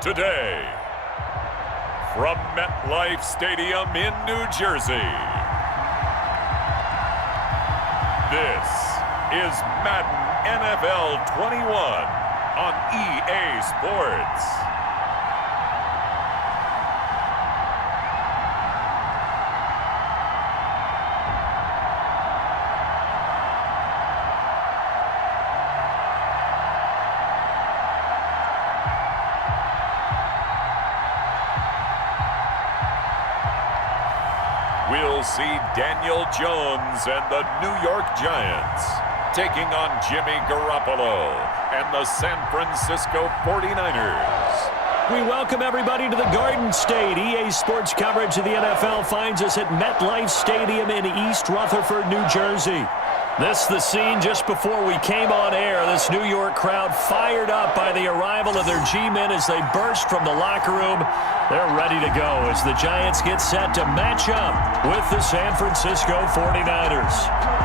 Today, from MetLife Stadium in New Jersey, this is Madden NFL 21 on EA Sports. We'll see Daniel Jones and the New York Giants taking on Jimmy Garoppolo and the San Francisco 49ers. We welcome everybody to the Garden State. EA Sports coverage of the NFL finds us at MetLife Stadium in East Rutherford, New Jersey. This the scene just before we came on air. This New York crowd fired up by the arrival of their G-men as they burst from the locker room. They're ready to go as the Giants get set to match up with the San Francisco 49ers.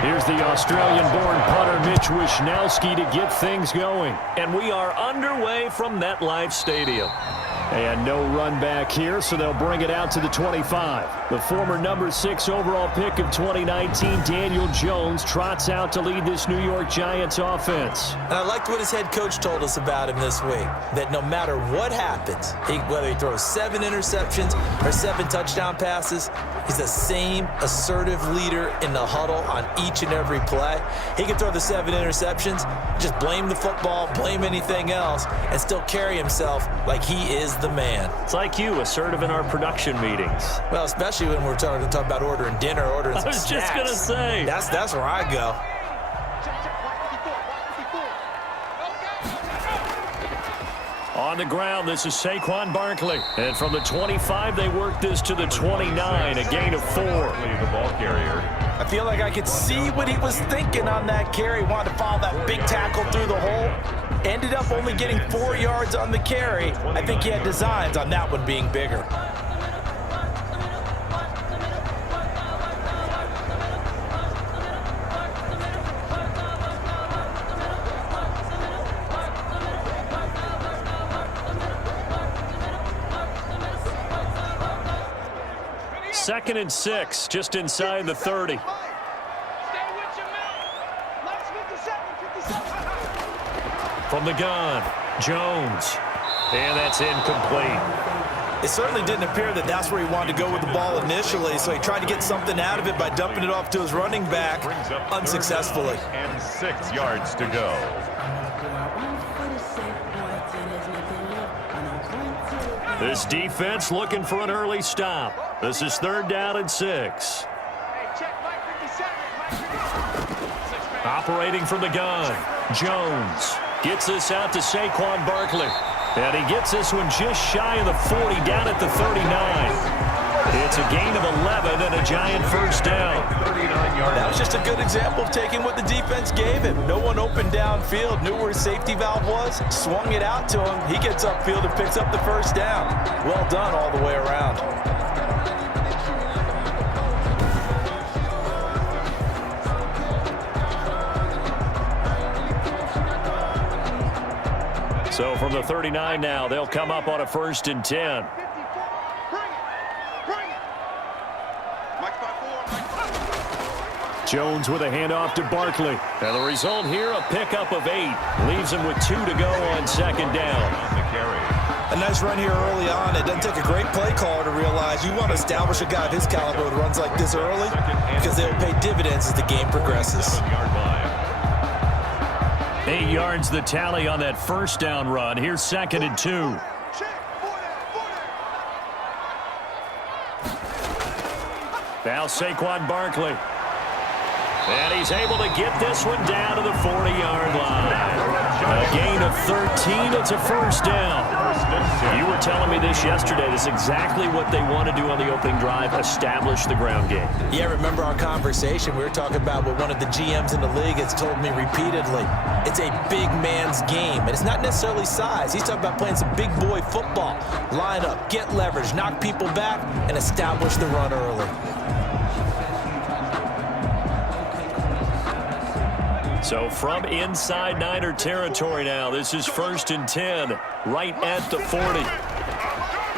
Here's the Australian-born punter Mitch Wishnowsky to get things going. And we are underway from MetLife Stadium. And no run back here, so they'll bring it out to the 25. The former number 6 overall pick of 2019, Daniel Jones, trots out to lead this New York Giants offense. And I liked what his head coach told us about him this week, that no matter what happens, whether he throws 7 interceptions or 7 touchdown passes, he's the same assertive leader in the huddle on each and every play. He can throw the 7 interceptions, just blame the football, blame anything else, and still carry himself like he is the man. It's like you, assertive in our production meetings. Well, especially when we're talking about ordering dinner, ordering some snacks. I was just going to say. That's where I go. On the ground, this is Saquon Barkley. And from the 25, they work this to the 29, a gain of 4. The ball carrier. I feel like I could see what he was thinking on that carry. Wanted to follow that big tackle through the hole. Ended up only getting 4 yards on the carry. I think he had designs on that one being bigger. Second and 6, just inside the 30. From the gun, Jones. And that's incomplete. It certainly didn't appear that that's where he wanted to go with the ball initially, so he tried to get something out of it by dumping it off to his running back unsuccessfully. And 6 yards to go. This defense looking for an early stop. This is 3rd down and 6. Operating from the gun, Jones gets this out to Saquon Barkley. And he gets this one just shy of the 40, down at the 39. It's a gain of 11 and a Giant first down. That was just a good example of taking what the defense gave him. No one open downfield, knew where his safety valve was, swung it out to him. He gets upfield and picks up the first down. Well done all the way around. So from the 39 now, they'll come up on a 1st and 10. Jones with a handoff to Barkley. And the result here, a pickup of 8. Leaves him with 2 to go on 2nd down. A nice run here early on. It doesn't take a great play caller to realize you want to establish a guy of his caliber with runs like this early because they'll pay dividends as the game progresses. 8 yards the tally on that first down run. Here's 2nd and 2. Now Saquon Barkley. And he's able to get this one down to the 40-yard line. A gain of 13. It's a first down. You were telling me this yesterday. This is exactly what they want to do on the opening drive, establish the ground game. Yeah, remember our conversation? We were talking about what one of the GMs in the league has told me repeatedly. It's a big man's game, and it's not necessarily size. He's talking about playing some big boy football. Line up, get leverage, knock people back, and establish the run early. So from inside Niner territory now, this is 1st and 10, right at the 40.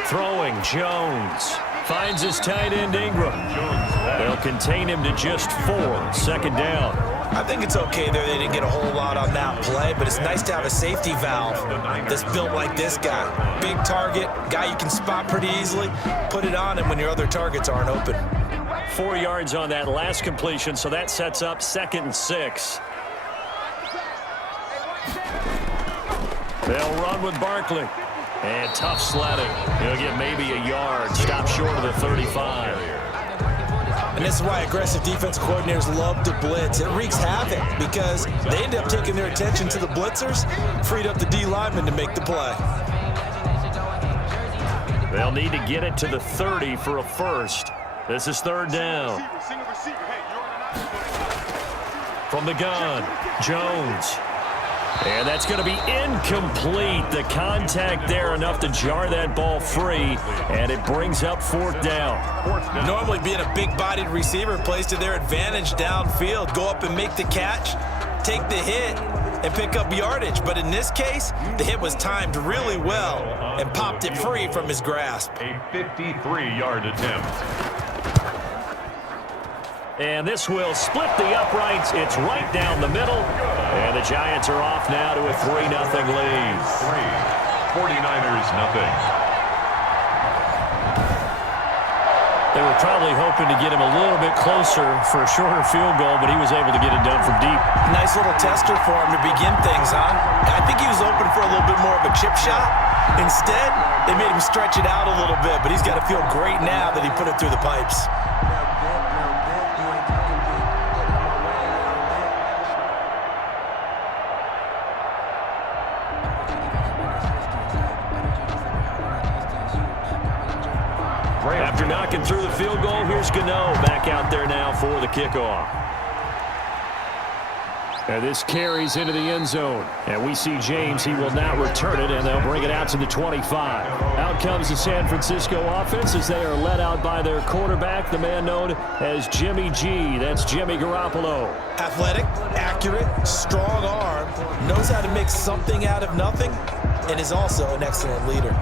Throwing, Jones. Finds his tight end, Ingram. They'll contain him to just 4, 2nd down. I think it's okay there. They didn't get a whole lot on that play, but it's nice to have a safety valve that's built like this guy. Big target, guy you can spot pretty easily. Put it on him when your other targets aren't open. 4 yards on that last completion, so that sets up 2nd and 6. They'll run with Barkley. And tough sledding. He'll get maybe a yard. Stop short of the 35. And this is why aggressive defense coordinators love to blitz. It wreaks havoc because they end up taking their attention to the blitzers, freed up the D lineman to make the play. They'll need to get it to the 30 for a first. This is 3rd down. From the gun, Jones. And that's going to be incomplete. The contact there enough to jar that ball free, and it brings up 4th down. Normally being a big-bodied receiver plays to their advantage downfield. Go up and make the catch, take the hit, and pick up yardage. But in this case, the hit was timed really well and popped it free from his grasp. A 53-yard attempt. And this will split the uprights. It's right down the middle. And the Giants are off now to a 3-0 lead. 49ers nothing. They were probably hoping to get him a little bit closer for a shorter field goal, but he was able to get it done from deep. Nice little tester for him to begin things, huh? I think he was open for a little bit more of a chip shot. Instead, they made him stretch it out a little bit, but he's got to feel great now that he put it through the pipes. After knocking through the field goal, here's Gano back out there now for the kickoff. And this carries into the end zone. And we see James. He will not return it, and they'll bring it out to the 25. Out comes the San Francisco offense as they are led out by their quarterback, the man known as Jimmy G. That's Jimmy Garoppolo. Athletic, accurate, strong arm, knows how to make something out of nothing, and is also an excellent leader.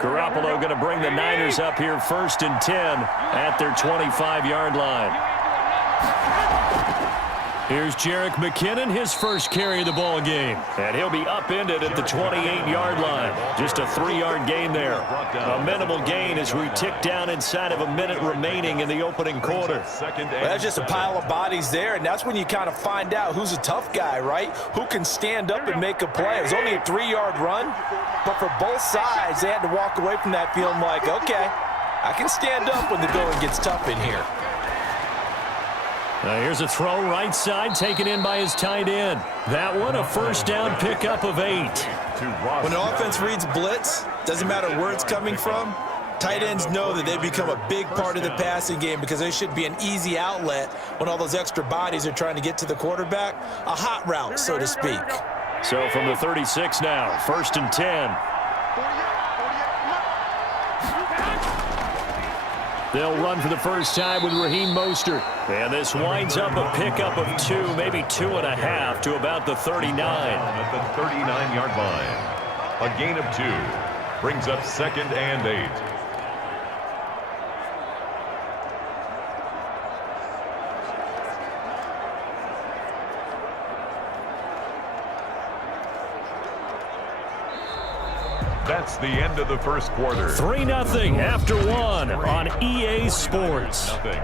Garoppolo going to bring the Niners up here 1st and 10 at their 25-yard line. Here's Jerick McKinnon, his first carry of the ball game. And he'll be upended at the 28-yard line. Just a 3-yard gain there. A minimal gain as we tick down inside of a minute remaining in the opening quarter. Well, that's just a pile of bodies there, and that's when you kind of find out who's a tough guy, right? Who can stand up and make a play. It was only a 3-yard run, but for both sides, they had to walk away from that feeling like, okay, I can stand up when the going gets tough in here. Now here's a throw right side, taken in by his tight end. That one, a first down pickup of 8. When the offense reads blitz, doesn't matter where it's coming from, tight ends know that they become a big part of the passing game because they should be an easy outlet when all those extra bodies are trying to get to the quarterback. A hot route, so to speak. So from the 36 now, 1st and 10. They'll run for the first time with Raheem Mostert. And this winds up a pickup of 2, maybe 2.5 to about the 39. At the 39-yard line. A gain of 2. Brings up 2nd and 8. That's the end of the first quarter. 3-0 after 1 on EA Sports. Nothing.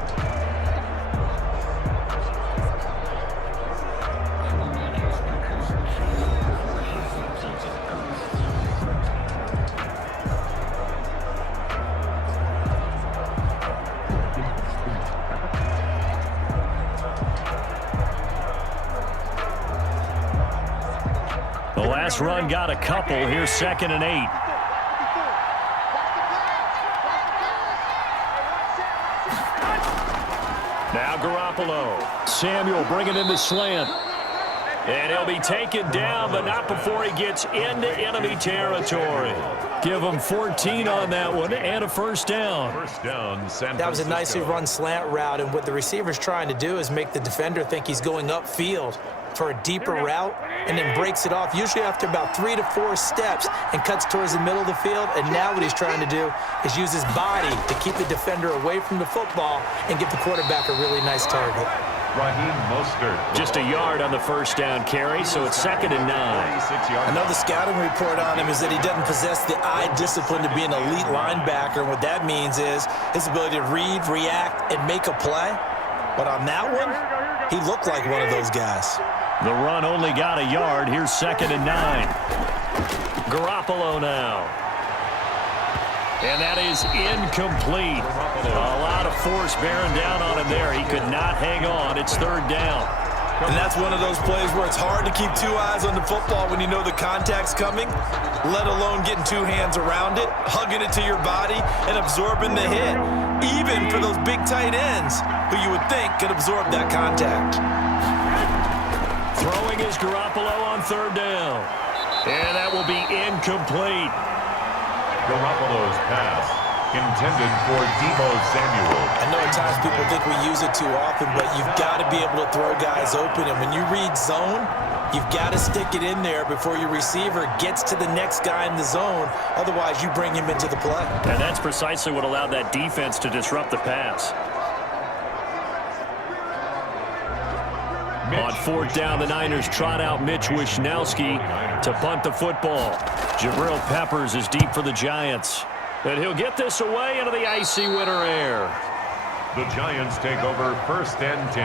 Last run got a couple. Here's 2nd and 8. Now Garoppolo. Samuel bringing in the slant. And he'll be taken down, but not before he gets into enemy territory. Give him 14 on that one and a first down. First down, San Francisco. That was a nicely run slant route, and what the receiver's trying to do is make the defender think he's going upfield for a deeper route, and then breaks it off, usually after about 3 to 4 steps, and cuts towards the middle of the field. And now what he's trying to do is use his body to keep the defender away from the football and give the quarterback a really nice target. Raheem Mostert. Just a yard on the first down carry, so it's 2nd and 9. Another scouting report on him is that he doesn't possess the eye discipline to be an elite linebacker, and what that means is his ability to read, react, and make a play. But on that one, he looked like one of those guys. The run only got a yard. Here's 2nd and 9. Garoppolo now. And that is incomplete. A lot of force bearing down on him there. He could not hang on. It's 3rd down. And that's one of those plays where it's hard to keep 2 eyes on the football when you know the contact's coming, let alone getting 2 hands around it, hugging it to your body, and absorbing the hit, even for those big tight ends who you would think could absorb that contact. Throwing is Garoppolo on 3rd down. And that will be incomplete. Garoppolo's pass intended for Deebo Samuel. I know at times people think we use it too often, but you've got to be able to throw guys open. And when you read zone, you've got to stick it in there before your receiver gets to the next guy in the zone. Otherwise, you bring him into the play. And that's precisely what allowed that defense to disrupt the pass. On 4th down, the Niners trot out Mitch Wishnowsky to punt the football. Jabril Peppers is deep for the Giants. And he'll get this away into the icy winter air. The Giants take over 1st and 10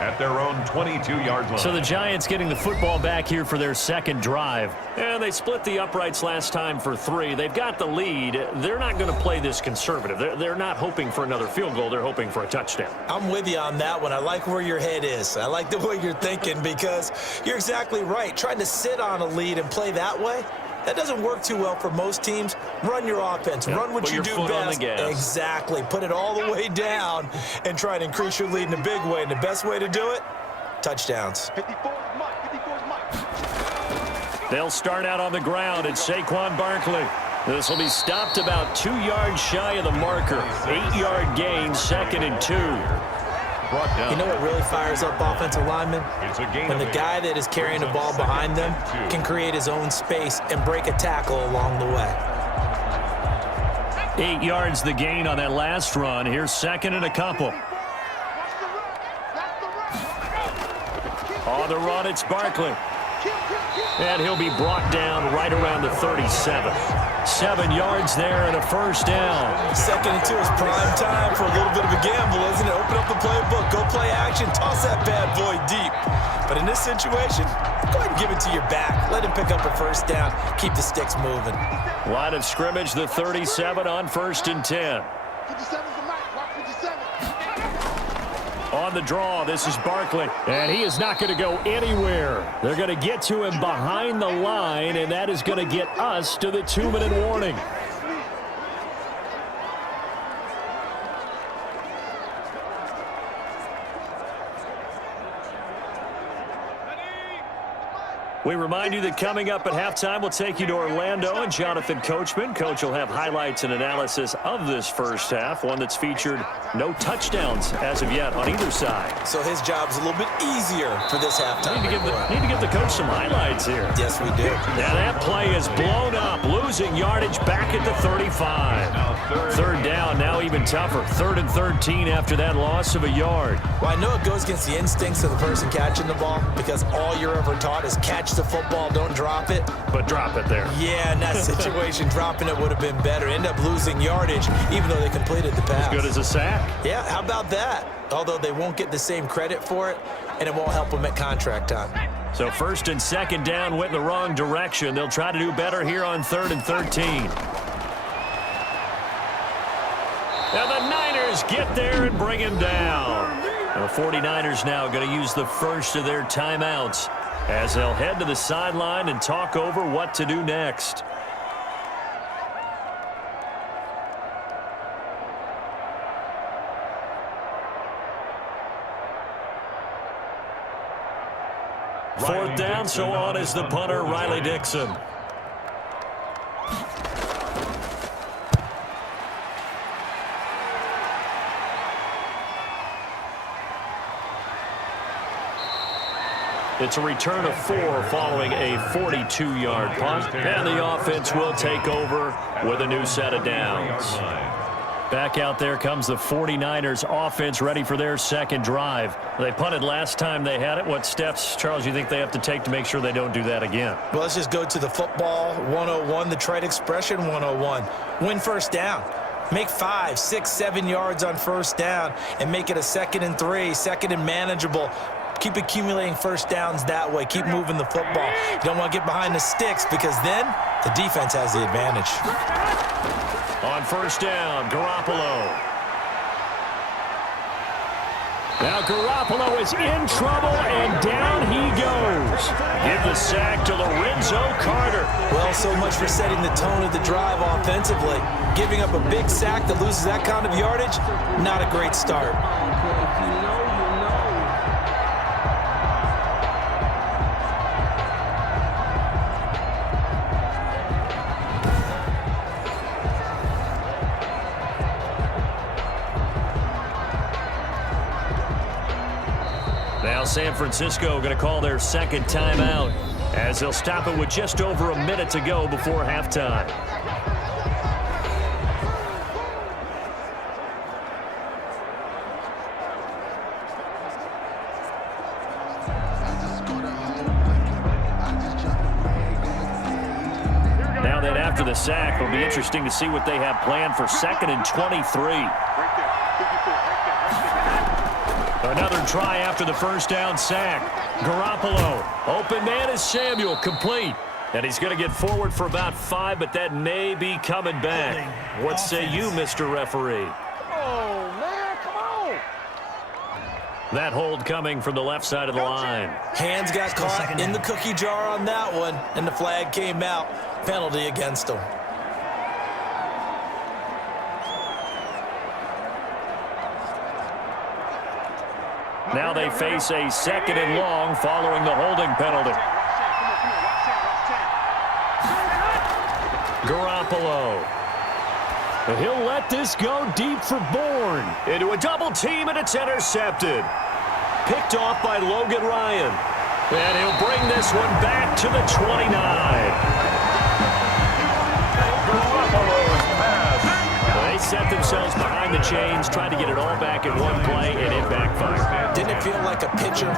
at their own 22-yard line. So the Giants getting the football back here for their 2nd drive. And they split the uprights last time for 3. They've got the lead. They're not going to play this conservative. They're not hoping for another field goal. They're hoping for a touchdown. I'm with you on that one. I like where your head is. I like the way you're thinking because you're exactly right. Trying to sit on a lead and play that way, that doesn't work too well for most teams. Run your offense. Yeah, run what you do best. Exactly. Put it all the way down and try to increase your lead in a big way. And the best way to do it, touchdowns. They'll start out on the ground. It's Saquon Barkley. This will be stopped about 2 yards shy of the marker. 8-yard gain, 2nd and 2. You know what really fires up offensive linemen? When the guy that is carrying the ball behind them can create his own space and break a tackle along the way. 8 yards the gain on that last run. Here's 2nd and a couple. On the run, it's Barkley. And he'll be brought down right around the 37. 7 yards there and a first down. 2nd and 2 is prime time for a little bit of a gamble, isn't it? Open up the playbook, go play action, toss that bad boy deep. But in this situation, go ahead and give it to your back. Let him pick up a first down. Keep the sticks moving. Line of scrimmage, the 37 on 1st and 10. On the draw, this is Barkley, and he is not going to go anywhere. They're going to get to him behind the line, and that is going to get us to the 2-minute warning. We remind you that coming up at halftime, we'll take you to Orlando and Jonathan Coachman. Coach will have highlights and analysis of this first half, one that's featured no touchdowns as of yet on either side. So his job's a little bit easier for this halftime. Need to give the coach some highlights here. Yes, we do. Yeah, that play is blown up, losing yardage back at the 35. 3rd down, now even tougher. 3rd and 13 after that loss of a yard. Well, I know it goes against the instincts of the person catching the ball because all you're ever taught is catch the football, don't drop it. But drop it there. Yeah, in that situation, dropping it would have been better. End up losing yardage, even though they completed the pass. As good as a sack. Yeah, how about that? Although they won't get the same credit for it, and it won't help them at contract time. So 1st and 2nd down went in the wrong direction. They'll try to do better here on 3rd and 13. Now the Niners get there and bring him down. And the 49ers now going to use the first of their timeouts as they'll head to the sideline and talk over what to do next. Fourth down, so on is the punter, Riley Dixon. It's a return of 4 following a 42-yard punt, and the offense will take over with a new set of downs. Back out there comes the 49ers offense ready for their second drive. They punted last time they had it. What steps, Charles, you think they have to take to make sure they don't do that again? Well, let's just go to the football 101, the trite expression 101. Win first down. Make 5, 6, 7 yards on first down and make it a 2nd and 3, 2nd and manageable. Keep accumulating first downs that way. Keep moving the football. You don't want to get behind the sticks because then the defense has the advantage. On first down, Garoppolo. Now Garoppolo is in trouble, and down he goes. Give the sack to Lorenzo Carter. Well, so much for setting the tone of the drive offensively. Giving up a big sack that loses that kind of yardage, not a great start. Now San Francisco going to call their second timeout as they'll stop it with just over a minute to go before halftime. Now that after the sack, it'll be interesting to see what they have planned for 2nd and 23. Another try after the first down sack. Garoppolo, open man is Samuel, complete. And he's going to get forward for about 5, but that may be coming back. What say you, Mr. Referee? Oh, man, come on. That hold coming from the left side of the line. Hands got caught in the cookie jar on that one, and the flag came out. Penalty against him. Now they face a 2nd and long following the holding penalty. Garoppolo. He'll let this go deep for Bourne. Into a double team, and it's intercepted. Picked off by Logan Ryan. And he'll bring this one back to the 29. They set themselves behind the chains, tried to get it all back in one play, and it backfired. Didn't it feel like a pitcher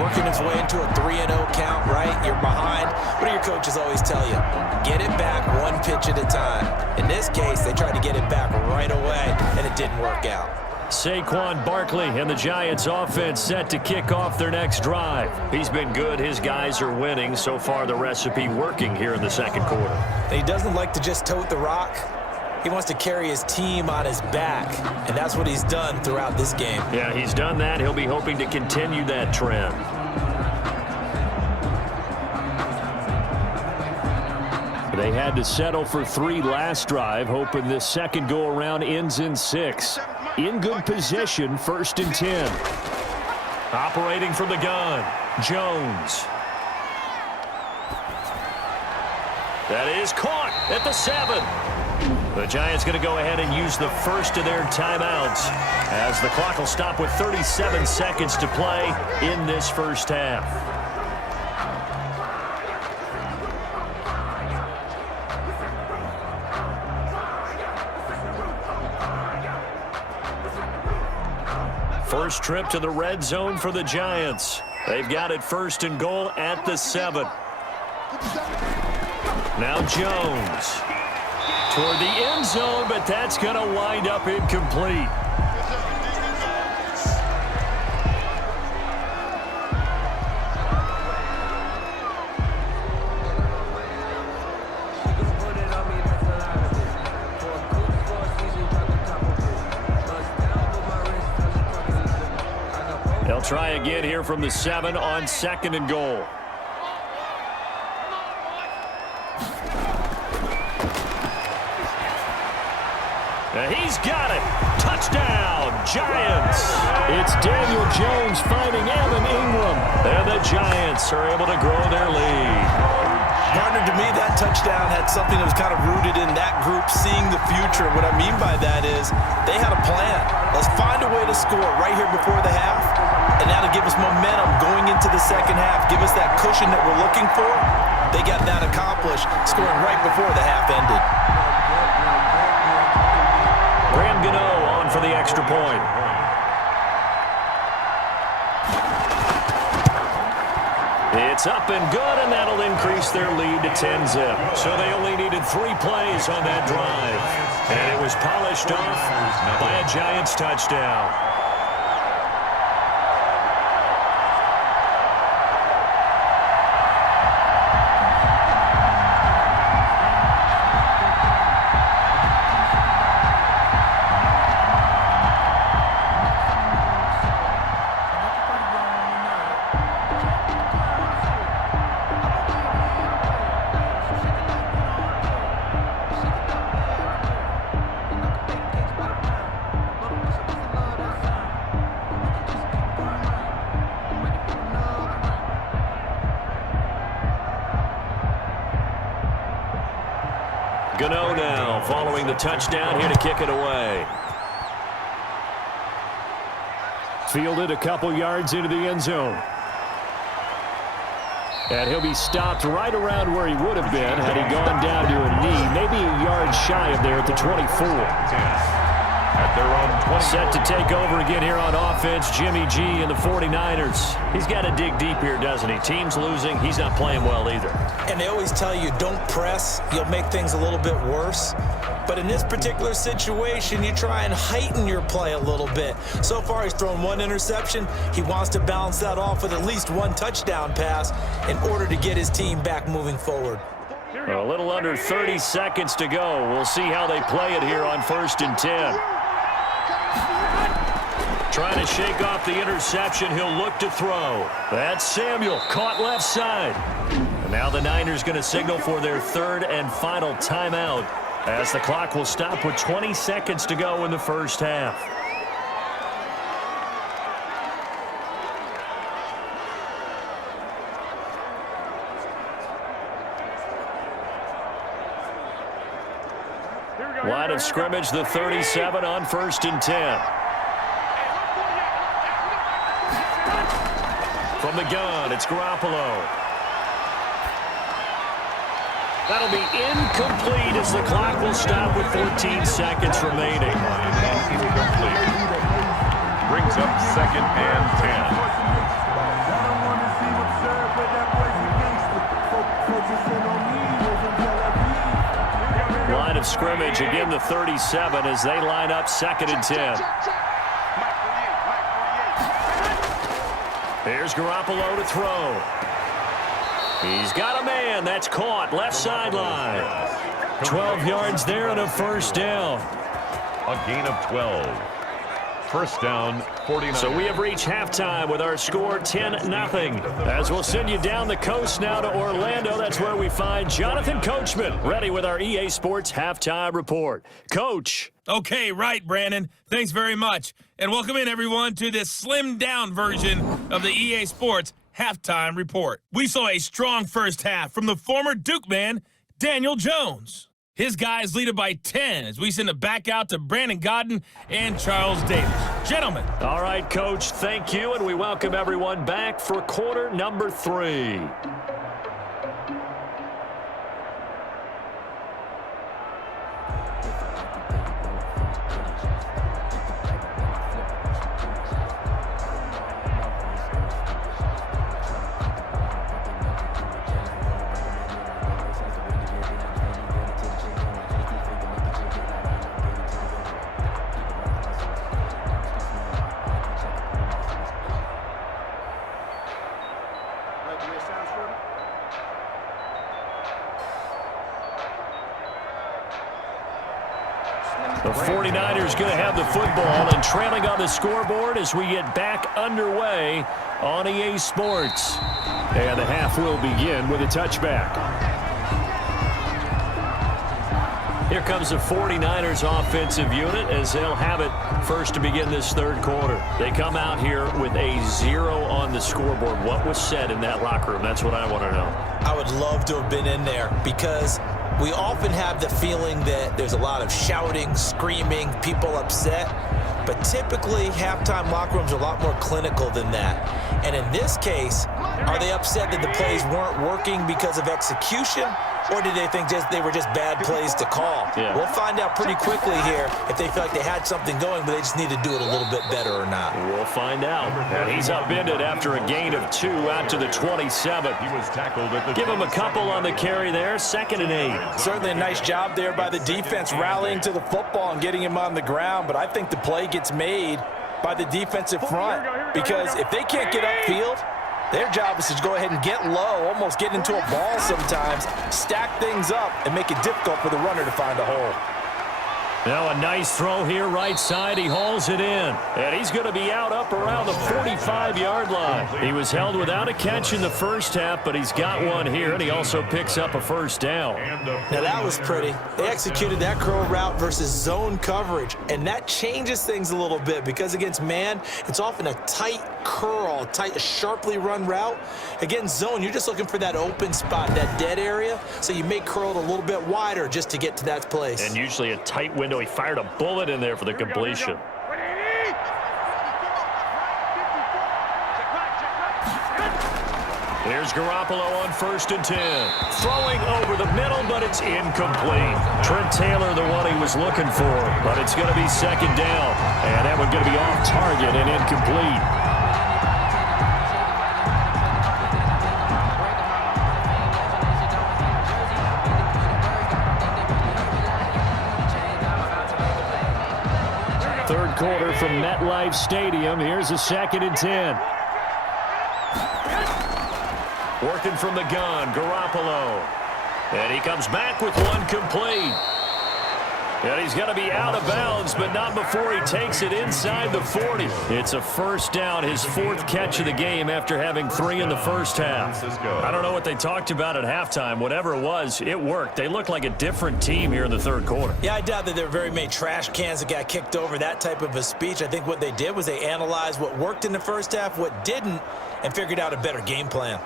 working his way into a 3-0 count, right? You're behind. What do your coaches always tell you? Get it back one pitch at a time. In this case, they tried to get it back right away, and it didn't work out. Saquon Barkley and the Giants offense set to kick off their next drive. He's been good. His guys are winning. So far, the recipe working here in the second quarter. And he doesn't like to just tote the rock. He wants to carry his team on his back, and that's what he's done throughout this game. Yeah, he's done that. He'll be hoping to continue that trend. They had to settle for 3 last drive, hoping this second go-around ends in 6. In good position, 1st and 10. Operating from the gun, Jones. That is caught at the 7. The Giants going to go ahead and use the first of their timeouts as the clock will stop with 37 seconds to play in this first half. First trip to the red zone for the Giants. They've got it 1st and goal at the 7. Now Jones. Toward the end zone, but that's going to wind up incomplete. They'll try again here from the 7 on 2nd and goal. He's got it. Touchdown, Giants. It's Daniel Jones finding Evan Ingram. And the Giants are able to grow their lead. Partner, to me, that touchdown had something that was kind of rooted in that group seeing the future. What I mean by that is they had a plan. Let's find a way to score right here before the half, and that'll give us momentum going into the second half. Give us that cushion that we're looking for. They got that accomplished, scoring right before the half ended. Graham Gano on for the extra point. It's up and good, and that'll increase their lead to 10-zip. So they only needed 3 plays on that drive. And it was polished off by a Giants touchdown. Gano now following the touchdown here to kick it away. Fielded a couple yards into the end zone. And he'll be stopped right around where he would have been had he gone down to a knee, maybe a yard shy of there at the 24. At their own 20. Set to take over again here on offense, Jimmy G and the 49ers. He's got to dig deep here, doesn't he? Team's losing. He's not playing well either. And they always tell you, don't press. You'll make things a little bit worse. But in this particular situation, you try and heighten your play a little bit. So far, he's thrown 1 interception. He wants to balance that off with at least 1 touchdown pass in order to get his team back moving forward. A little under 30 seconds to go. We'll see how they play it here on 1st and 10. Trying to shake off the interception. He'll look to throw. That's Samuel, caught left side. And now the Niners going to signal for their 3rd and final timeout, as the clock will stop with 20 seconds to go in the first half. Line of scrimmage, the 37 on 1st and 10. From the gun, it's Garoppolo. That'll be incomplete as the clock will stop with 14 seconds remaining. Incomplete. Brings up 2nd and 10. Line of scrimmage, again the 37 as they line up 2nd and 10. Here's Garoppolo to throw. He's got a man. That's caught. Left sideline. 12 yards there and a first down. A gain of 12. First down, 49. So we have reached halftime with our score 10-0. As we'll send you down the coast now to Orlando. That's where we find Jonathan Coachman ready with our EA Sports halftime report. Coach. Okay, right, Brandon. Thanks very much. And welcome in, everyone, to this slimmed-down version of the EA Sports halftime report. We saw a strong first half from the former Duke man, Daniel Jones. His guys lead it by 10 as we send it back out to Brandon Gaudin and Charles Davis. Gentlemen. All right, Coach, thank you, and we welcome everyone back for quarter number 3. The 49ers going to have the football and trailing on the scoreboard as we get back underway on EA Sports. And the half will begin with a touchback. Here comes the 49ers offensive unit as they'll have it first to begin this third quarter. They come out here with a 0 on the scoreboard. What was said in that locker room? That's what I want to know. I would love to have been in there because we often have the feeling that there's a lot of shouting, screaming, people upset. But typically, halftime locker rooms are a lot more clinical than that. And in this case, are they upset that the plays weren't working because of execution? Or did they think they were just bad plays to call? Yeah. We'll find out pretty quickly here if they feel like they had something going, but they just need to do it a little bit better or not. We'll find out. And he's upended after a gain of 2 out to the 27. He was tackled at the Give him a couple on the carry there. 2nd and 8. Certainly a nice job there by the defense rallying to the football and getting him on the ground, but I think the play gets made by the defensive front because if they can't get upfield, their job is to go ahead and get low, almost get into a ball sometimes, stack things up, and make it difficult for the runner to find a hole. Now a nice throw here right side. He hauls it in. And he's going to be out up around the 45-yard line. He was held without a catch in the first half, but he's got one here, and he also picks up a first down. Now that was pretty. They executed that curl route versus zone coverage, and that changes things a little bit because against man, it's often a tight curl, a sharply run route. Against zone, you're just looking for that open spot, that dead area, so you may curl it a little bit wider just to get to that place. And usually a tight window. He fired a bullet in there for the completion. Here's Garoppolo on 1st and 10. Throwing over the middle, but it's incomplete. Trent Taylor, the one he was looking for, but it's going to be 2nd down. And that one's going to be off target and incomplete. Third quarter from MetLife Stadium. Here's a 2nd and 10. Working from the gun, Garoppolo. And he comes back with one complete. And he's going to be out of bounds, but not before he takes it inside the 40. It's a first down, his 4th catch of the game after having 3 in the first half. I don't know what they talked about at halftime. Whatever it was, it worked. They look like a different team here in the third quarter. Yeah, I doubt that there were very many trash cans that got kicked over, that type of a speech. I think what they did was they analyzed what worked in the first half, what didn't, and figured out a better game plan.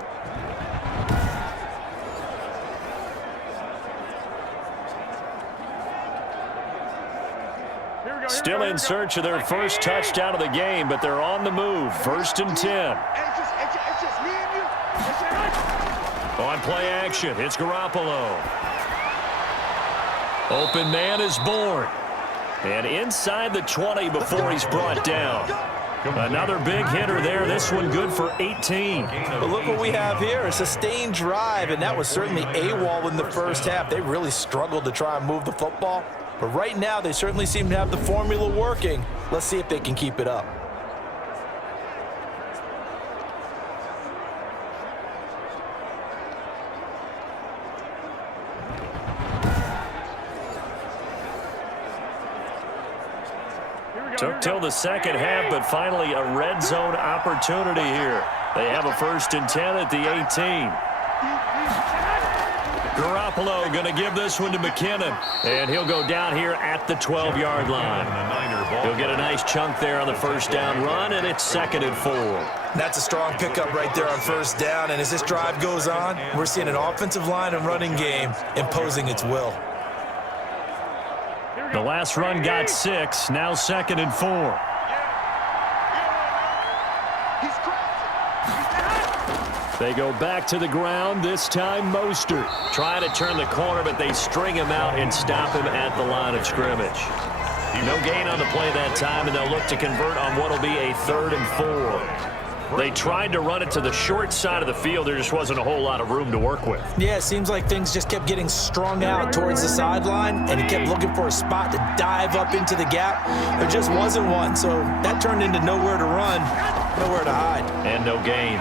Still in search of their first touchdown of the game, but they're on the move. 1st and 10. On play action, it's Garoppolo. Open man is born. And inside the 20 before he's brought down. Another big hitter there. This one good for 18. But look what we have here, a sustained drive, and that was certainly AWOL in the first half. They really struggled to try and move the football. But right now, they certainly seem to have the formula working. Let's see if they can keep it up. Took till the second half, but finally a red zone opportunity here. They have a 1st and 10 at the 18. Garoppolo going to give this one to McKinnon, and he'll go down here at the 12-yard line. He'll get a nice chunk there on the first down run, and it's 2nd and 4. That's a strong pickup right there on first down, and as this drive goes on, we're seeing an offensive line and running game imposing its will. The last run got 6, now 2nd and 4. They go back to the ground, this time Mostert. Trying to turn the corner, but they string him out and stop him at the line of scrimmage. No gain on the play that time, and they'll look to convert on what will be a 3rd and 4. They tried to run it to the short side of the field. There just wasn't a whole lot of room to work with. Yeah, it seems like things just kept getting strung out towards the sideline, and he kept looking for a spot to dive up into the gap. There just wasn't one, so that turned into nowhere to run, nowhere to hide. And no gain.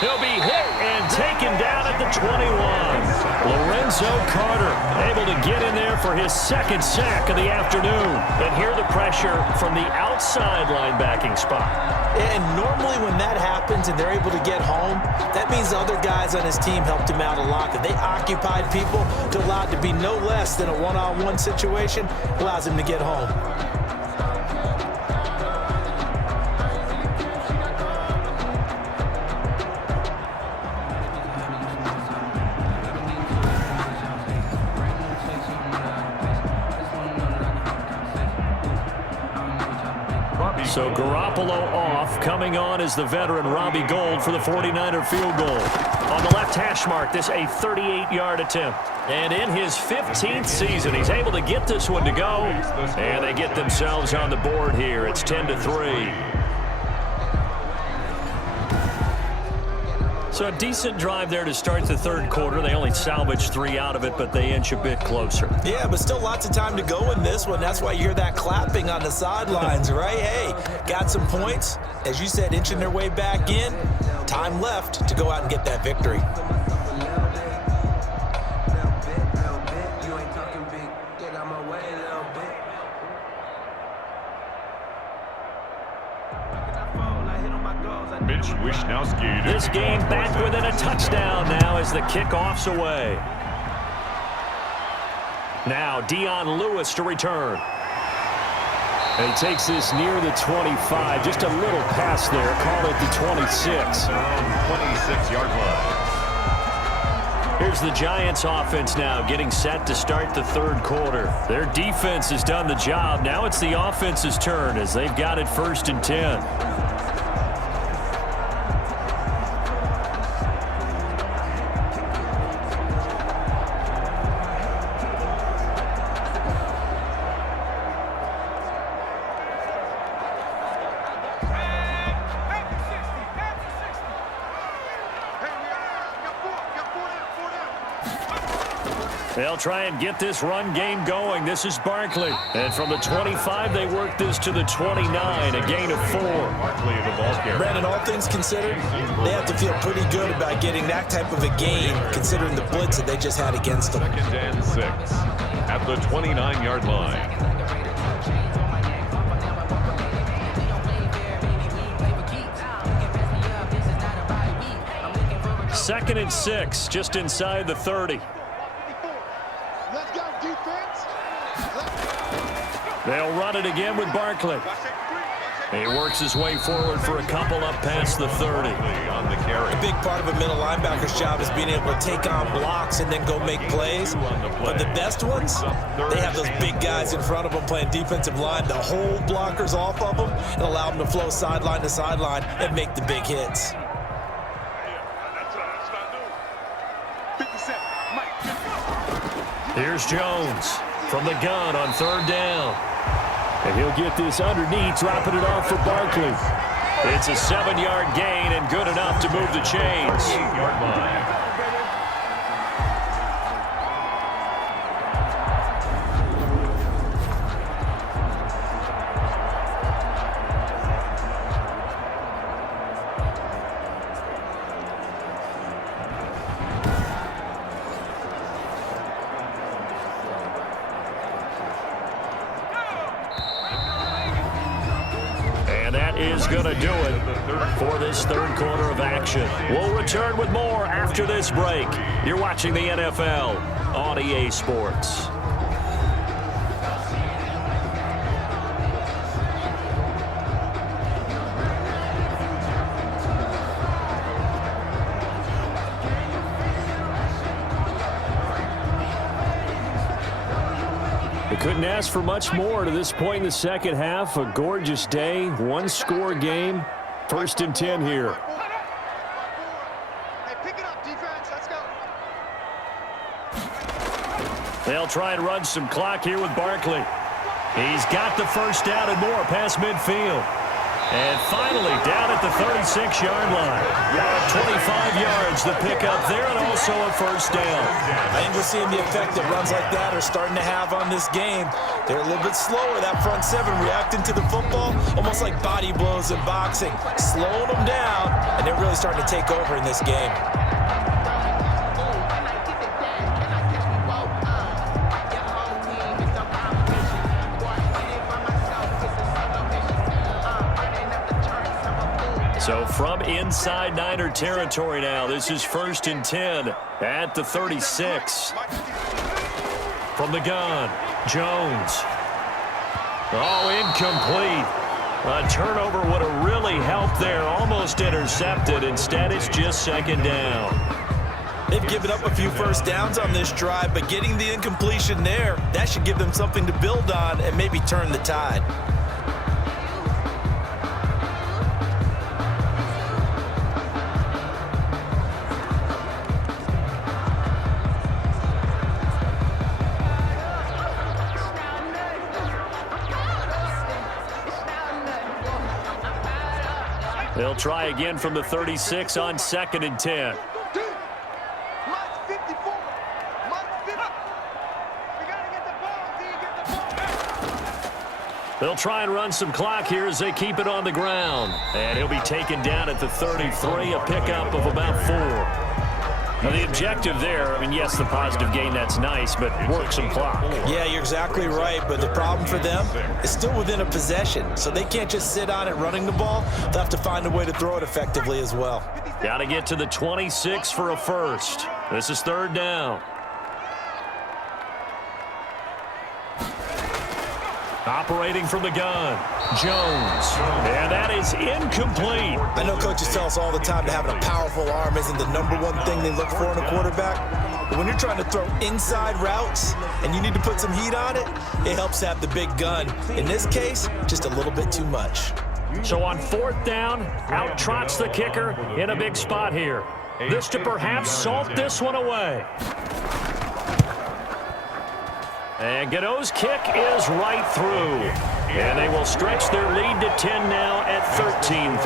He'll be hit and taken down at the 21. Lorenzo Carter able to get in there for his second sack of the afternoon. And here the pressure from the outside linebacking spot. And normally when that happens and they're able to get home, that means the other guys on his team helped him out a lot. That they occupied people to allow it to be no less than a one-on-one situation, allows him to get home. So Garoppolo off. Coming on is the veteran Robbie Gould for the 49er field goal. On the left hash mark, this a 38-yard attempt. And in his 15th season, he's able to get this one to go. And they get themselves on the board here. It's 10-3. So a decent drive there to start the third quarter. They only salvaged 3 out of it, but they inch a bit closer. Yeah, but still lots of time to go in this one. That's why you hear that clapping on the sidelines, right? Hey, got some points. As you said, inching their way back in. Time left to go out and get that victory. Mitch Wishnowsky. This game back within a touchdown now as the kickoff's away. Now Dion Lewis to return. And he takes this near the 25. Just a little pass there. Call it the 26. 26-yard line. Here's the Giants offense now getting set to start the third quarter. Their defense has done the job. Now it's the offense's turn as they've got it 1st and 10. They'll try and get this run game going. This is Barkley. And from the 25, they work this to the 29, a gain of 4. Barkley, the ball carrier. Brandon, all things considered, they have to feel pretty good about getting that type of a gain, considering the blitz that they just had against them. 2nd and 6 at the 29-yard line. Second and 6, just inside the 30. Let's go, defense. They'll run it again with Barkley. He works his way forward for a couple up past the 30. On the carry. A big part of a middle linebacker's job is being able to take on blocks and then go make plays. But the best ones, they have those big guys in front of them playing defensive line to hold blockers off of them and allow them to flow sideline to sideline and make the big hits. Here's Jones from the gun on 3rd down. And he'll get this underneath, dropping it off for Barkley. It's a 7-yard gain and good enough to move the chains. 8-yard line. Is going to do it for this third quarter of action. We'll return with more after this break. You're watching the NFL on EA Sports. Couldn't ask for much more to this point in the second half. A gorgeous day, 1-score game. 1st and 10 here. Hey, pick it up, defense. Let's go. They'll try and run some clock here with Barkley. He's got the first down and more past midfield. And finally, down at the 36-yard line. 25 yards, the pickup there, and also a first down. I think we're seeing the effect that runs like that are starting to have on this game. They're a little bit slower, that front seven, reacting to the football, almost like body blows in boxing, slowing them down, and they're really starting to take over in this game. So from inside Niner territory now, this is 1st and 10 at the 36. From the gun, Jones. Oh, incomplete. A turnover would have really helped there. Almost intercepted. Instead, it's just 2nd down. They've given up a few first downs on this drive, but getting the incompletion there, that should give them something to build on and maybe turn the tide. They'll try again from the 36 on 2nd and 10. They'll try and run some clock here as they keep it on the ground. And he'll be taken down at the 33, a pickup of about 4. Now, the objective there, I mean, yes, the positive gain, that's nice, but work some clock. Yeah, you're exactly right, but the problem for them is still within a possession, so they can't just sit on it running the ball. They'll have to find a way to throw it effectively as well. Got to get to the 26 for a first. This is 3rd down. Operating from the gun, Jones. And that is incomplete. I know coaches tell us all the time that having a powerful arm isn't the #1 thing they look for in a quarterback. But when you're trying to throw inside routes and you need to put some heat on it, it helps to have the big gun. In this case, just a little bit too much. So on 4th down, out trots the kicker in a big spot here. This to perhaps salt this one away. And Gano's kick is right through. And they will stretch their lead to 10 now at 13-3.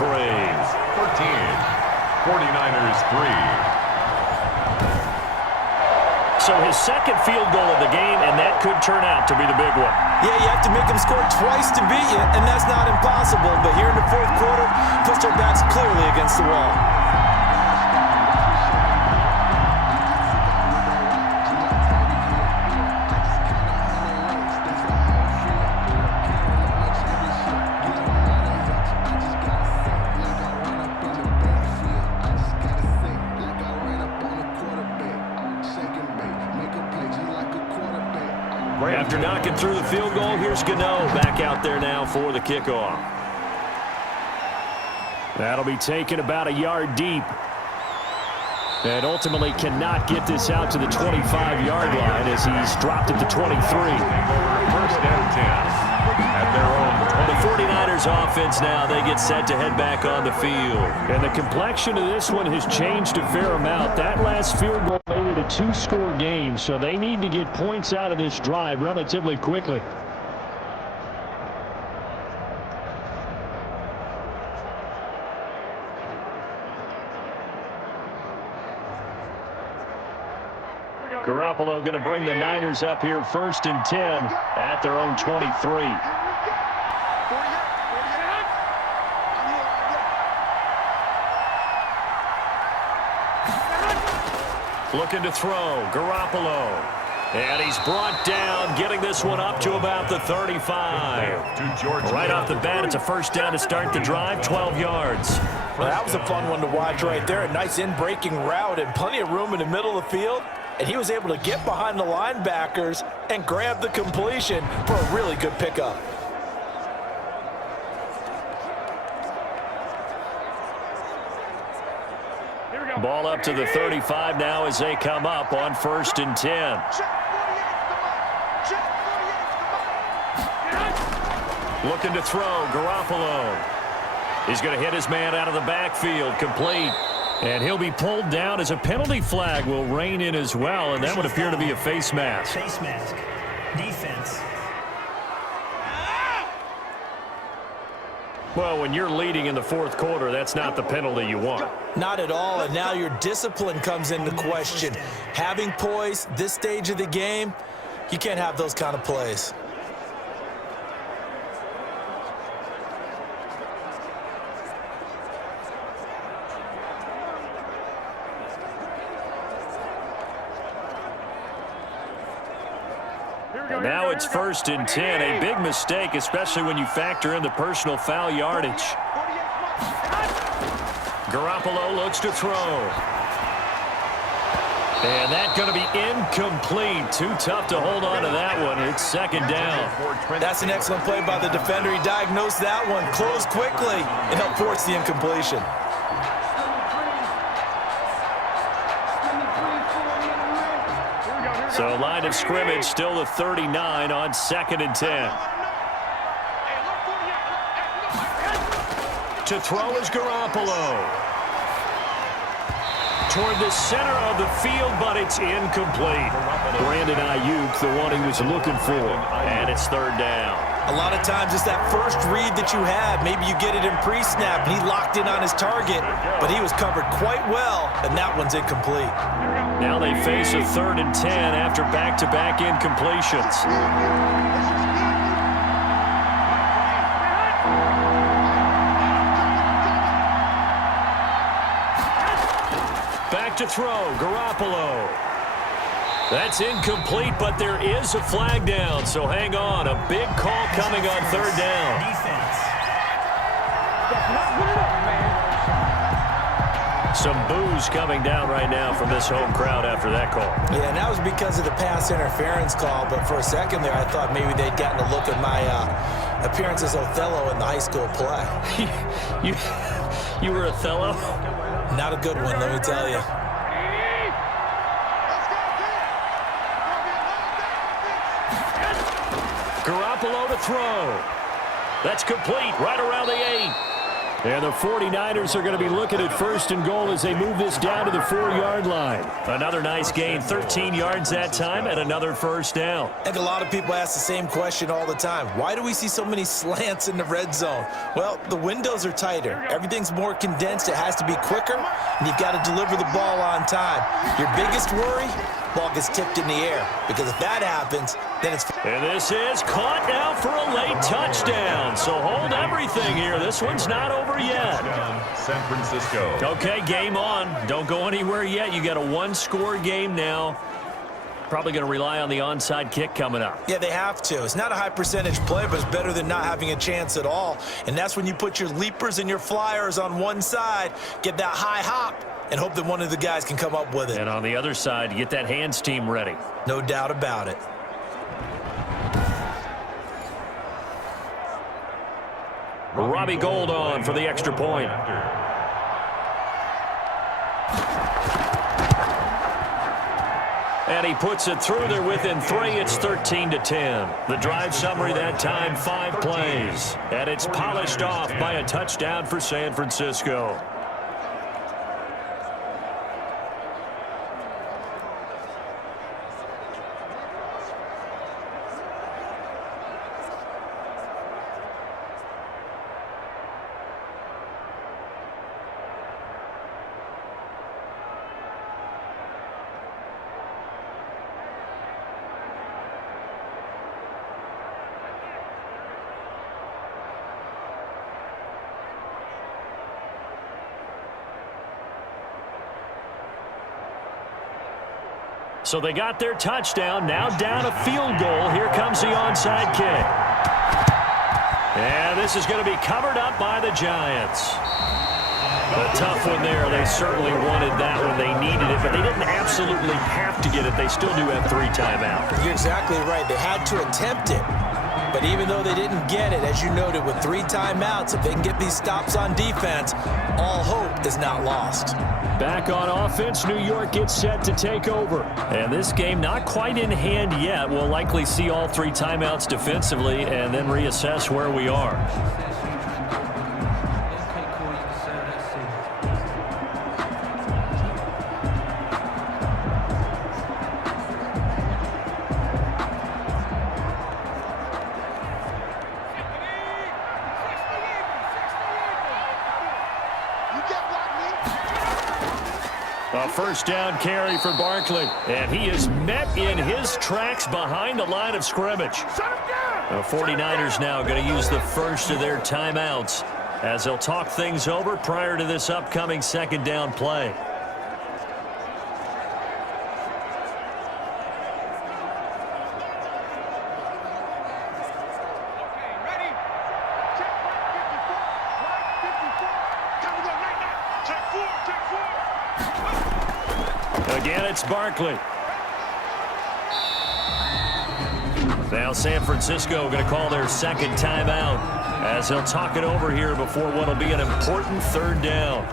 49ers 3. So his 2nd field goal of the game, and that could turn out to be the big one. Yeah, you have to make them score twice to beat you, and that's not impossible. But here in the 4th quarter, puts their backs clearly against the wall. After knocking through the field goal, here's Gano back out there now for the kickoff. That'll be taken about a yard deep. And ultimately cannot get this out to the 25-yard line as he's dropped it to 23. 1st and 10 at their own 20. The 49ers offense now, they get set to head back on the field. And the complexion of this one has changed a fair amount. That last field goal made it a 2-score game, so they need to get points out of this drive relatively quickly. Garoppolo going to bring the Niners up here 1st and 10 at their own 23. Looking to throw, Garoppolo. And he's brought down, getting this one up to about the 35. Right off the bat, it's a first down to start the drive, 12 yards. Well, that was a fun one to watch right there. A nice in-breaking route and plenty of room in the middle of the field. And he was able to get behind the linebackers and grab the completion for a really good pickup. Ball up to the 35 now as they come up on 1st and 10. Looking to throw, Garoppolo. He's going to hit his man out of the backfield, complete. And he'll be pulled down as a penalty flag will rein in as well, and that would appear to be a face mask. Face mask. Defense. Well, when you're leading in the fourth quarter, that's not the penalty you want. Not at all, and now your discipline comes into question. Having poise this stage of the game, you can't have those kind of plays. Now it's 1st and 10, a big mistake, especially when you factor in the personal foul yardage. Garoppolo looks to throw. And that's going to be incomplete. Too tough to hold on to that one. It's 2nd down. That's an excellent play by the defender. He diagnosed that one, closed quickly, and helped force the incompletion. So line of scrimmage still the 39 on 2nd and 10. To throw is Garoppolo. Toward the center of the field, but it's incomplete. Brandon Ayuk, the one he was looking for. And it's 3rd down. A lot of times it's that first read that you have. Maybe you get it in pre-snap, and he locked in on his target, but he was covered quite well, and that one's incomplete. Now they face a 3rd and 10 after back-to-back incompletions. Back to throw, Garoppolo. That's incomplete, but there is a flag down, so hang on. A big call coming on 3rd down. Some boos coming down right now from this home crowd after that call. Yeah, and that was because of the pass interference call, but for a second there I thought maybe they'd gotten a look at my appearance as Othello in the high school play. You were Othello? Not a good one, let me tell you. Garoppolo to throw. That's complete right around the 8. And the 49ers are going to be looking at 1st and goal as they move this down to the 4-yard line. Another nice gain, 13 yards that time, and another 1st down. And a lot of people ask the same question all the time. Why do we see so many slants in the red zone? Well, the windows are tighter. Everything's more condensed. It has to be quicker, and you've got to deliver the ball on time. Your biggest worry? Ball gets tipped in the air, because if that happens, then it's... And this is caught now for a late touchdown. So hold everything here. This one's not over yet. San Francisco. Okay, game on. Don't go anywhere yet. You got a 1-score game now. Probably going to rely on the onside kick coming up. Yeah, they have to. It's not a high percentage play, but it's better than not having a chance at all. And that's when you put your leapers and your flyers on one side, get that high hop, and hope that one of the guys can come up with it. And on the other side, get that hands team ready. No doubt about it. Robbie Gould on for the extra point. And he puts it through there within 3. It's 13-10. The drive summary that time, 5 plays. And it's polished off by a touchdown for San Francisco. So they got their touchdown, now down a field goal. Here comes the onside kick. And this is going to be covered up by the Giants. A tough one there. They certainly wanted that one. They needed it, but they didn't absolutely have to get it. They still do have 3 timeouts. You're exactly right. They had to attempt it. But even though they didn't get it, as you noted, with 3 timeouts, if they can get these stops on defense, all hope is not lost. Back on offense, New York gets set to take over. And this game not quite in hand yet. We'll likely see all 3 timeouts defensively and then reassess where we are. A first down carry for Barkley. And he is met in his tracks behind the line of scrimmage. The 49ers now going to use the first of their timeouts as they'll talk things over prior to this upcoming second down play. Again, it's Barkley. Now San Francisco going to call their second timeout as they'll talk it over here before what will be an important third down.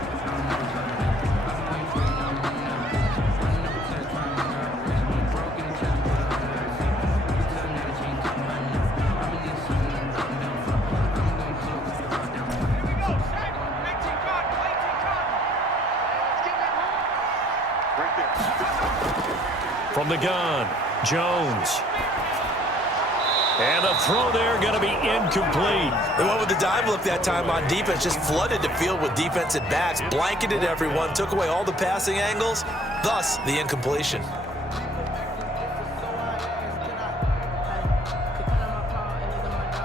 From the gun, Jones. And the throw there going to be incomplete. They went with the dime look that time on defense, just flooded the field with defensive backs, blanketed everyone, took away all the passing angles, thus the incompletion.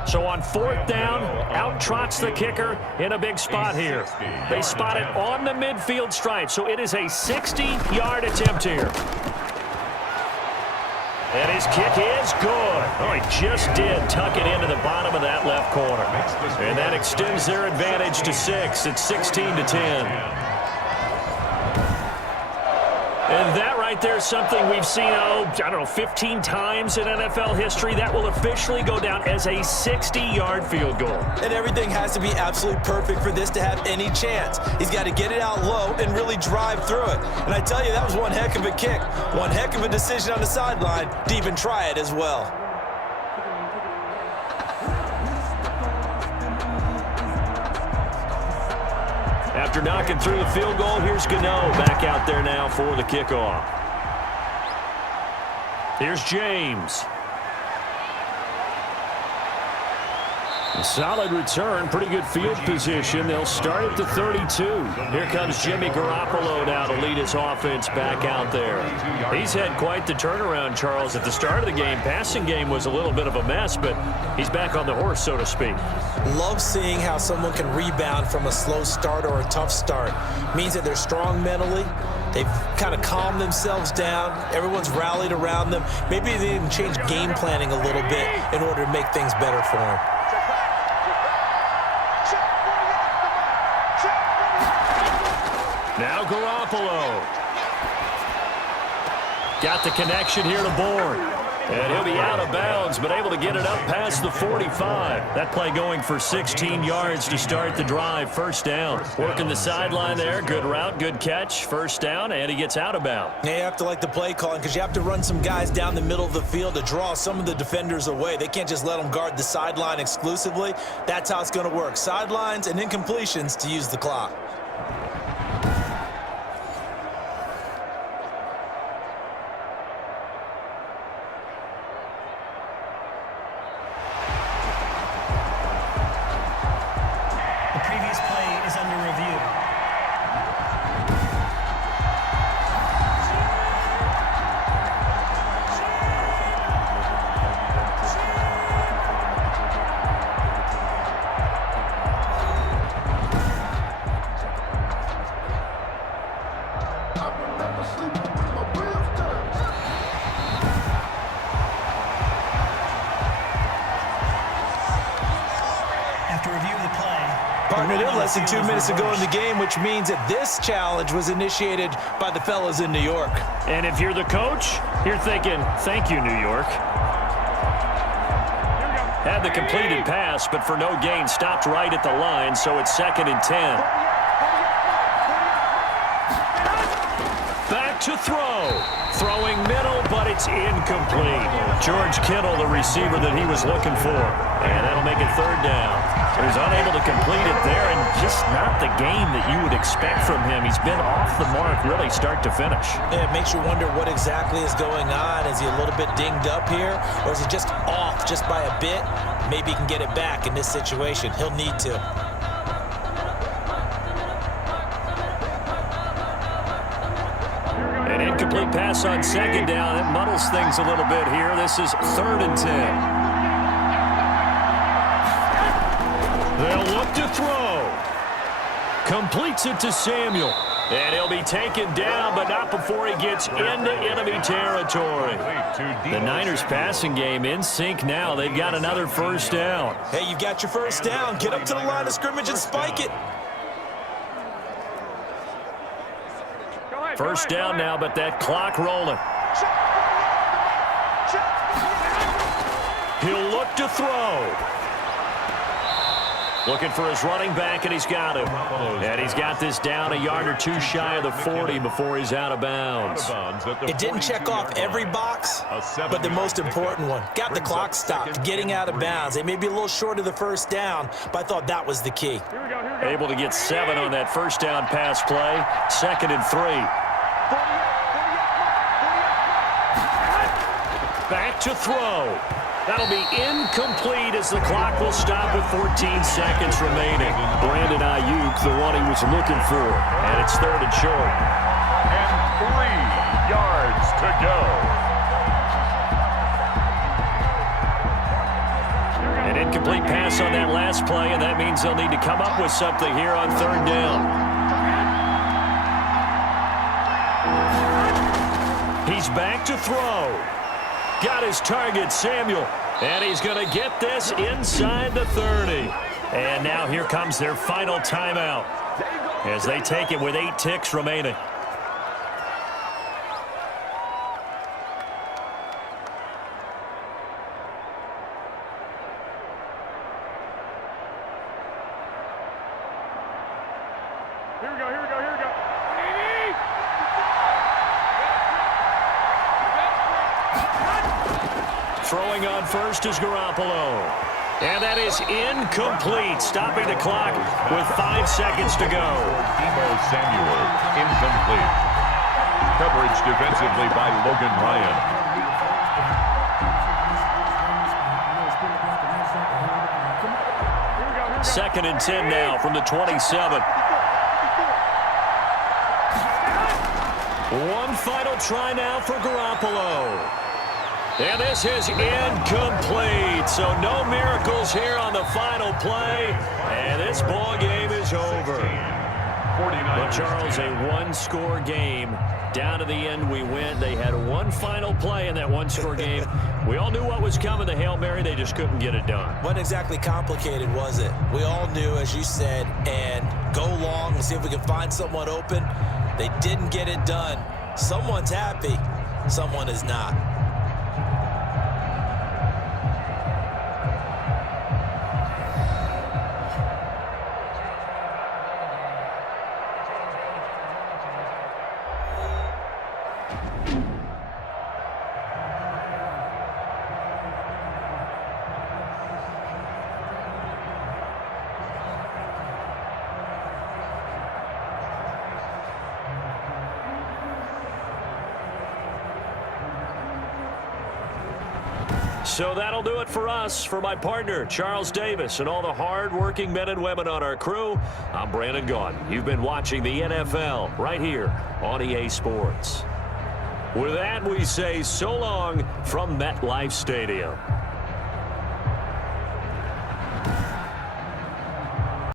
So on fourth down, out trots the kicker in a big spot here. They spot it on the midfield stripe, so it is a 60-yard attempt here. And his kick is good. Oh, he just did tuck it into the bottom of that left corner. And that extends their advantage to 6. It's 16-10. And that right there is something we've seen, I don't know, 15 times in NFL history. That will officially go down as a 60-yard field goal. And everything has to be absolutely perfect for this to have any chance. He's got to get it out low and really drive through it. And I tell you, that was one heck of a kick. One heck of a decision on the sideline to even try it as well. After knocking through the field goal, here's Gano back out there now for the kickoff. Here's James. A solid return, pretty good field position. They'll start at the 32. Here comes Jimmy Garoppolo now to lead his offense back out there. He's had quite the turnaround, Charles. At the start of the game, passing game was a little bit of a mess, but he's back on the horse, so to speak. Love seeing how someone can rebound from a slow start or a tough start. Means that they're strong mentally. They've kind of calmed themselves down. Everyone's rallied around them. Maybe they even change game planning a little bit in order to make things better for them. Now Garoppolo. Got the connection here to Bourne. And he'll be out of bounds, but able to get it up past the 45. That play going for 16 yards to start the drive. First down. Working the sideline there. Good route, good catch. First down, and he gets out of bounds. Yeah, you have to like the play calling because you have to run some guys down the middle of the field to draw some of the defenders away. They can't just let them guard the sideline exclusively. That's how it's going to work. Sidelines and incompletions to use the clock. Less than 2 minutes ago in the game, which means that this challenge was initiated by the fellas in New York. And if you're the coach, you're thinking, thank you, New York. Had the completed pass, but for no gain, stopped right at the line, so it's 2nd and 10. Back to throw. Throwing middle, but it's incomplete. George Kittle, the receiver that he was looking for. And that'll make it 3rd down. So he's unable to complete it there, and just not the game that you would expect from him. He's been off the mark really start to finish. Yeah, it makes you wonder what exactly is going on. Is he a little bit dinged up here, or is he just off just by a bit? Maybe he can get it back in this situation. He'll need to. incomplete pass on second down. That muddles things a little bit here. This is 3rd and 10. They'll look to throw. Completes it to Samuel. And he'll be taken down, but not before he gets into enemy territory. The Niners passing game in sync now. They've got another first down. Hey, you've got your first down. Get up to the line of scrimmage and spike it. First down now, but that clock rolling. He'll look to throw. Looking for his running back, and he's got him. And he's got this down a yard or two shy of the 40 before he's out of bounds. It didn't check off every box, but the most important one. Got the clock stopped, getting out of bounds. They may be a little short of the first down, but I thought that was the key. Able to get 7 on that first down pass play. 2nd and 3. Back to throw. That'll be incomplete as the clock will stop with 14 seconds remaining. Brandon Ayuk, the one he was looking for. And it's 3rd and short. And 3 yards to go. An incomplete pass on that last play, and that means they'll need to come up with something here on 3rd down. He's back to throw. Got his target, Samuel. And he's going to get this inside the 30. And now here comes their final timeout as they take it with 8 ticks remaining. Throwing on first is Garoppolo. And that is incomplete, stopping the clock with 5 seconds to go. Deebo Samuel, incomplete. Coverage defensively by Logan Ryan. Second and 10 now from the 27. One final try now for Garoppolo. And this is incomplete, so no miracles here on the final play, and this ball game is over. But Charles, a one-score game. Down to the end we went. They had one final play in that one-score game. We all knew what was coming, the Hail Mary. They just couldn't get it done. Wasn't exactly complicated, was it? We all knew, as you said, and go long and see if we can find someone open. They didn't get it done. Someone's happy. Someone is not. So that'll do it for us. For my partner, Charles Davis, and all the hard-working men and women on our crew, I'm Brandon Gaudin. You've been watching the NFL right here on EA Sports. With that, we say so long from MetLife Stadium.